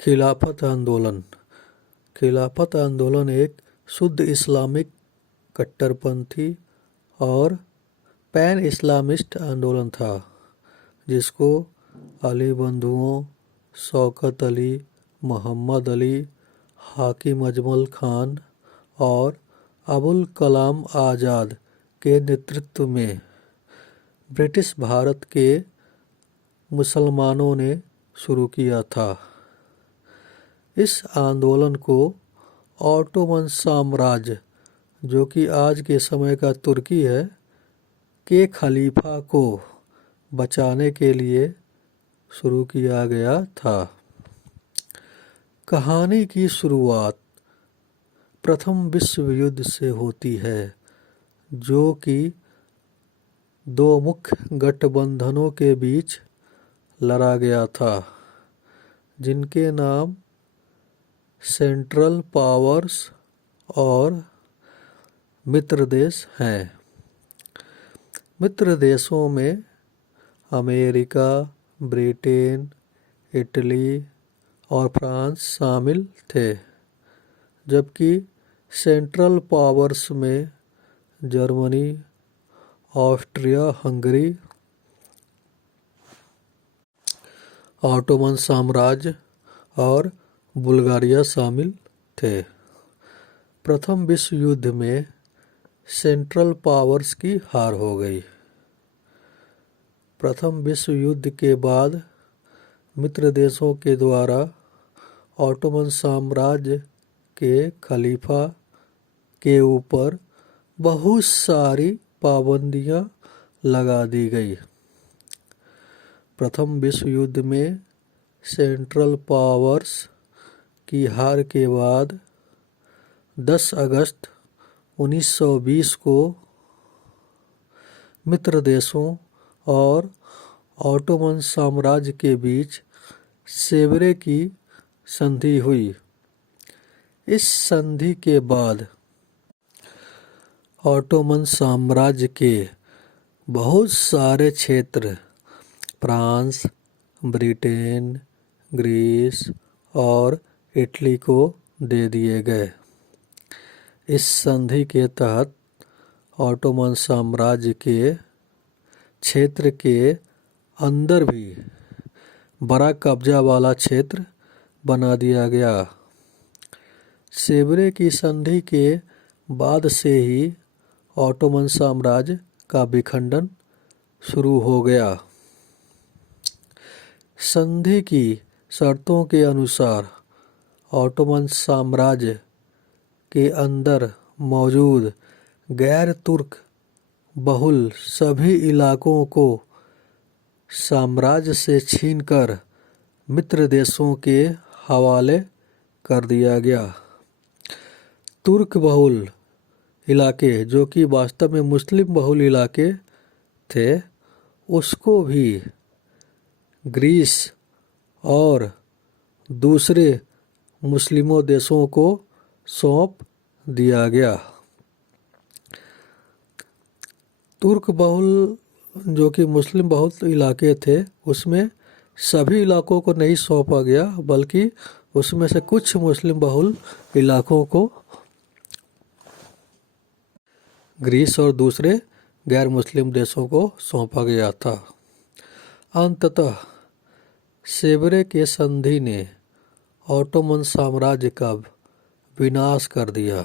खिलाफत आंदोलन। खिलाफत आंदोलन एक शुद्ध इस्लामिक कट्टरपंथी और पैन इस्लामिस्ट आंदोलन था जिसको अली बंधुओं, शौकत अली, मोहम्मद अली, हाकिम अजमल खान और अबुल कलाम आज़ाद के नेतृत्व में ब्रिटिश भारत के मुसलमानों ने शुरू किया था। इस आंदोलन को ऑटोमन साम्राज्य, जो कि आज के समय का तुर्की है, के खलीफा को बचाने के लिए शुरू किया गया था। कहानी की शुरुआत प्रथम विश्व युद्ध से होती है, जो कि दो मुख्य गठबंधनों के बीच लड़ा गया था, जिनके नाम सेंट्रल पावर्स और मित्र देश हैं। मित्र देशों में अमेरिका, ब्रिटेन, इटली और फ्रांस शामिल थे, जबकि सेंट्रल पावर्स में जर्मनी, ऑस्ट्रिया हंगरी, ऑटोमन साम्राज्य और बुल्गारिया शामिल थे। प्रथम विश्व युद्ध में सेंट्रल पावर्स की हार हो गई। प्रथम विश्व युद्ध के बाद मित्र देशों के द्वारा ऑटोमन साम्राज्य के खलीफा के ऊपर बहुत सारी पाबंदियां लगा दी गई। प्रथम विश्व युद्ध में सेंट्रल पावर्स की हार के बाद 10 अगस्त 1920 को मित्र देशों और ऑटोमन साम्राज्य के बीच सेवरे की संधि हुई। इस संधि के बाद ऑटोमन साम्राज्य के बहुत सारे क्षेत्र फ्रांस, ब्रिटेन, ग्रीस और इटली को दे दिए गए। इस संधि के तहत ऑटोमन साम्राज्य के क्षेत्र के अंदर भी बड़ा कब्जा वाला क्षेत्र बना दिया गया। सेवरे की संधि के बाद से ही ऑटोमन साम्राज्य का विखंडन शुरू हो गया। संधि की शर्तों के अनुसार ऑटोमन साम्राज्य के अंदर मौजूद गैर तुर्क बहुल सभी इलाकों को साम्राज्य से छीनकर मित्र देशों के हवाले कर दिया गया। तुर्क बहुल इलाके, जो कि वास्तव में मुस्लिम बहुल इलाके थे, उसको भी ग्रीस और दूसरे मुस्लिमों देशों को सौंप दिया गया। तुर्क बहुल, जो कि मुस्लिम बहुल इलाके थे, उसमें सभी इलाकों को नहीं सौंपा गया, बल्कि उसमें से कुछ मुस्लिम बहुल इलाकों को ग्रीस और दूसरे गैर मुस्लिम देशों को सौंपा गया था। अंततः सेवरे के संधि ने ऑटोमन साम्राज्य का विनाश कर दिया।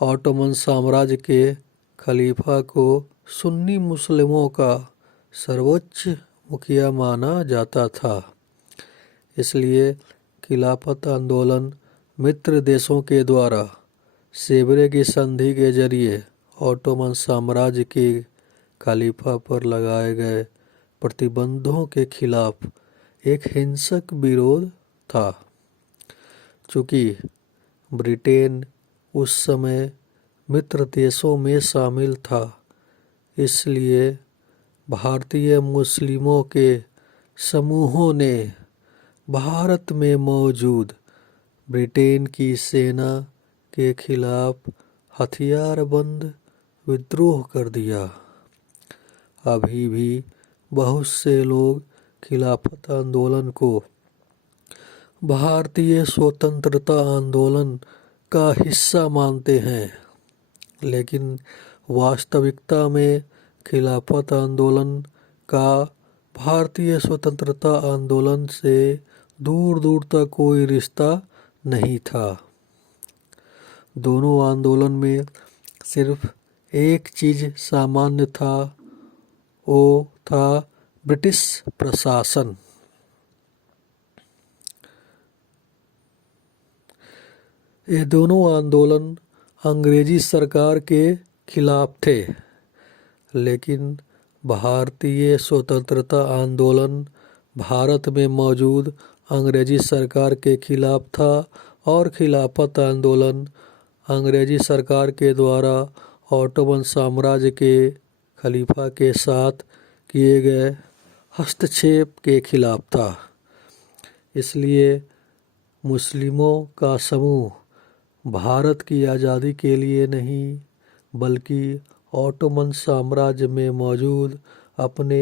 ऑटोमन साम्राज्य के खलीफा को सुन्नी मुस्लिमों का सर्वोच्च मुखिया माना जाता था। इसलिए खिलाफत आंदोलन मित्र देशों के द्वारा सेवरे की संधि के जरिए ऑटोमन साम्राज्य के खलीफा पर लगाए गए प्रतिबंधों के खिलाफ एक हिंसक विरोध था। चूँकि ब्रिटेन उस समय मित्र देशों में शामिल था, इसलिए भारतीय मुस्लिमों के समूहों ने भारत में मौजूद ब्रिटेन की सेना के खिलाफ हथियारबंद विद्रोह कर दिया। अभी भी बहुत से लोग खिलाफत आंदोलन को भारतीय स्वतंत्रता आंदोलन का हिस्सा मानते हैं, लेकिन वास्तविकता में खिलाफत आंदोलन का भारतीय स्वतंत्रता आंदोलन से दूर दूर तक कोई रिश्ता नहीं था। दोनों आंदोलन में सिर्फ एक चीज़ सामान्य था, वो था ब्रिटिश प्रशासन। ये दोनों आंदोलन अंग्रेजी सरकार के खिलाफ थे, लेकिन भारतीय स्वतंत्रता आंदोलन भारत में मौजूद अंग्रेजी सरकार के खिलाफ था और खिलाफत आंदोलन अंग्रेजी सरकार के द्वारा ऑटोमन साम्राज्य के खलीफा के साथ किए गए हस्तक्षेप के खिलाफ था। इसलिए मुस्लिमों का समूह भारत की आज़ादी के लिए नहीं, बल्कि ऑटोमन साम्राज्य में मौजूद अपने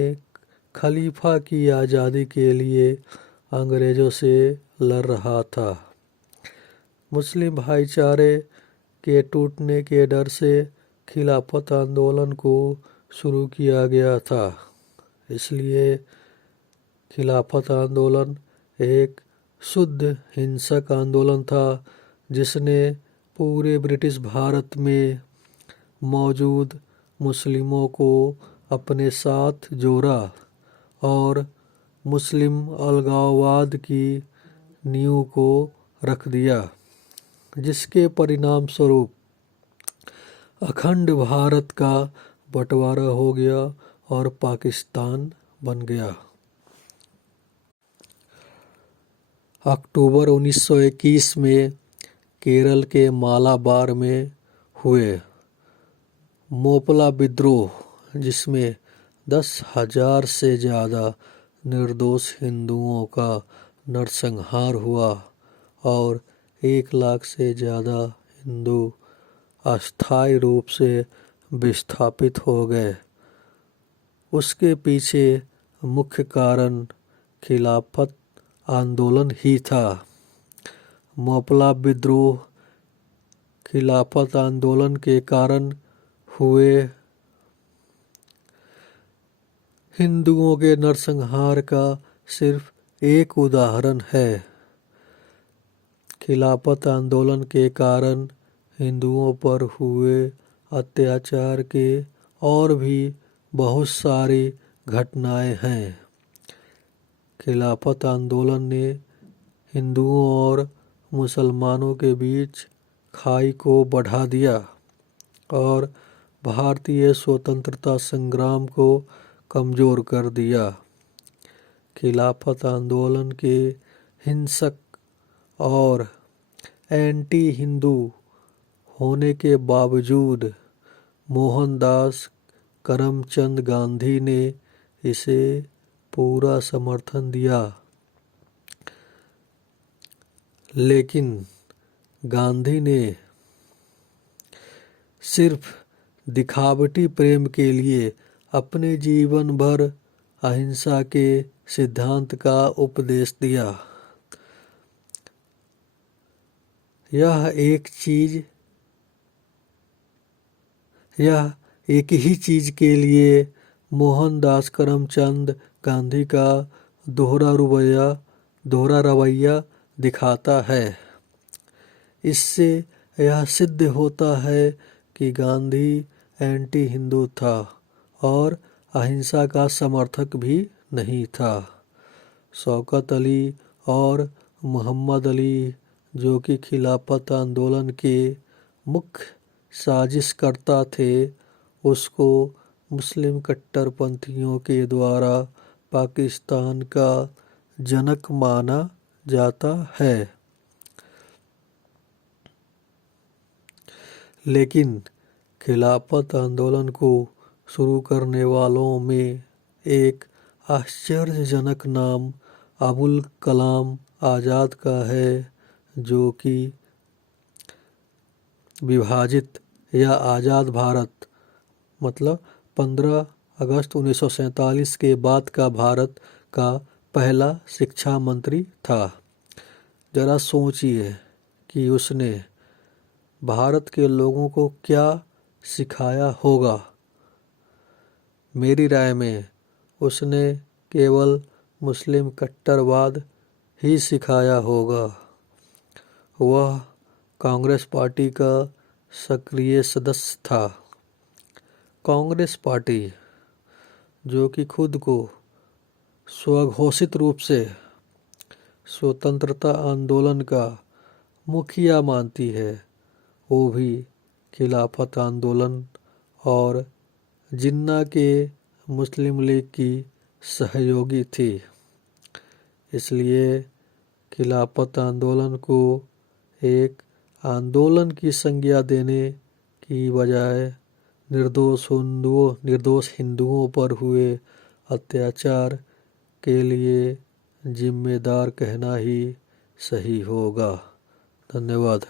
खलीफा की आज़ादी के लिए अंग्रेज़ों से लड़ रहा था। मुस्लिम भाईचारे के टूटने के डर से खिलाफत आंदोलन को शुरू किया गया था। इसलिए खिलाफत आंदोलन एक शुद्ध हिंसक आंदोलन था, जिसने पूरे ब्रिटिश भारत में मौजूद मुस्लिमों को अपने साथ जोड़ा और मुस्लिम अलगाववाद की नींव को रख दिया, जिसके परिणाम स्वरूप अखंड भारत का बंटवारा हो गया और पाकिस्तान बन गया। अक्टूबर 1921 में केरल के मालाबार में हुए मोपला विद्रोह, जिसमें 10,000 से ज़्यादा निर्दोष हिंदुओं का नरसंहार हुआ और 1 लाख से ज़्यादा हिंदू अस्थायी रूप से विस्थापित हो गए। उसके पीछे मुख्य कारण खिलाफत आंदोलन ही था। मोपला विद्रोह खिलाफत आंदोलन के कारण हुए हिंदुओं के नरसंहार का सिर्फ एक उदाहरण है। खिलाफत आंदोलन के कारण हिंदुओं पर हुए अत्याचार के और भी बहुत सारी घटनाएं हैं। खिलाफत आंदोलन ने हिंदुओं और मुसलमानों के बीच खाई को बढ़ा दिया और भारतीय स्वतंत्रता संग्राम को कमज़ोर कर दिया। खिलाफत आंदोलन के हिंसक और एंटी हिंदू होने के बावजूद मोहनदास करमचंद गांधी ने इसे पूरा समर्थन दिया, लेकिन गांधी ने सिर्फ दिखावटी प्रेम के लिए अपने जीवन भर अहिंसा के सिद्धांत का उपदेश दिया। यह एक ही चीज़ के लिए मोहनदास करमचंद गांधी का दोहरा रवैया दिखाता है। इससे यह सिद्ध होता है कि गांधी एंटी हिंदू था और अहिंसा का समर्थक भी नहीं था। शौकत अली और मोहम्मद अली, जो कि खिलाफत आंदोलन के मुख्य साजिशकर्ता थे, उसको मुस्लिम कट्टरपंथियों के द्वारा पाकिस्तान का जनक माना जाता है। लेकिन खिलाफत आंदोलन को शुरू करने वालों में एक आश्चर्यजनक नाम अबुल कलाम आज़ाद का है, जो कि विभाजित या आज़ाद भारत मतलब 15 अगस्त 1947 के बाद का भारत का पहला शिक्षा मंत्री था। जरा सोचिए कि उसने भारत के लोगों को क्या सिखाया होगा। मेरी राय में उसने केवल मुस्लिम कट्टरवाद ही सिखाया होगा। वह कांग्रेस पार्टी का सक्रिय सदस्य था। कांग्रेस पार्टी, जो कि खुद को स्वघोषित रूप से स्वतंत्रता आंदोलन का मुखिया मानती है, वो भी खिलाफत आंदोलन और जिन्ना के मुस्लिम लीग की सहयोगी थी। इसलिए खिलाफत आंदोलन को एक आंदोलन की संज्ञा देने की बजाय निर्दोष हिंदुओं पर हुए अत्याचार के लिए जिम्मेदार कहना ही सही होगा। धन्यवाद।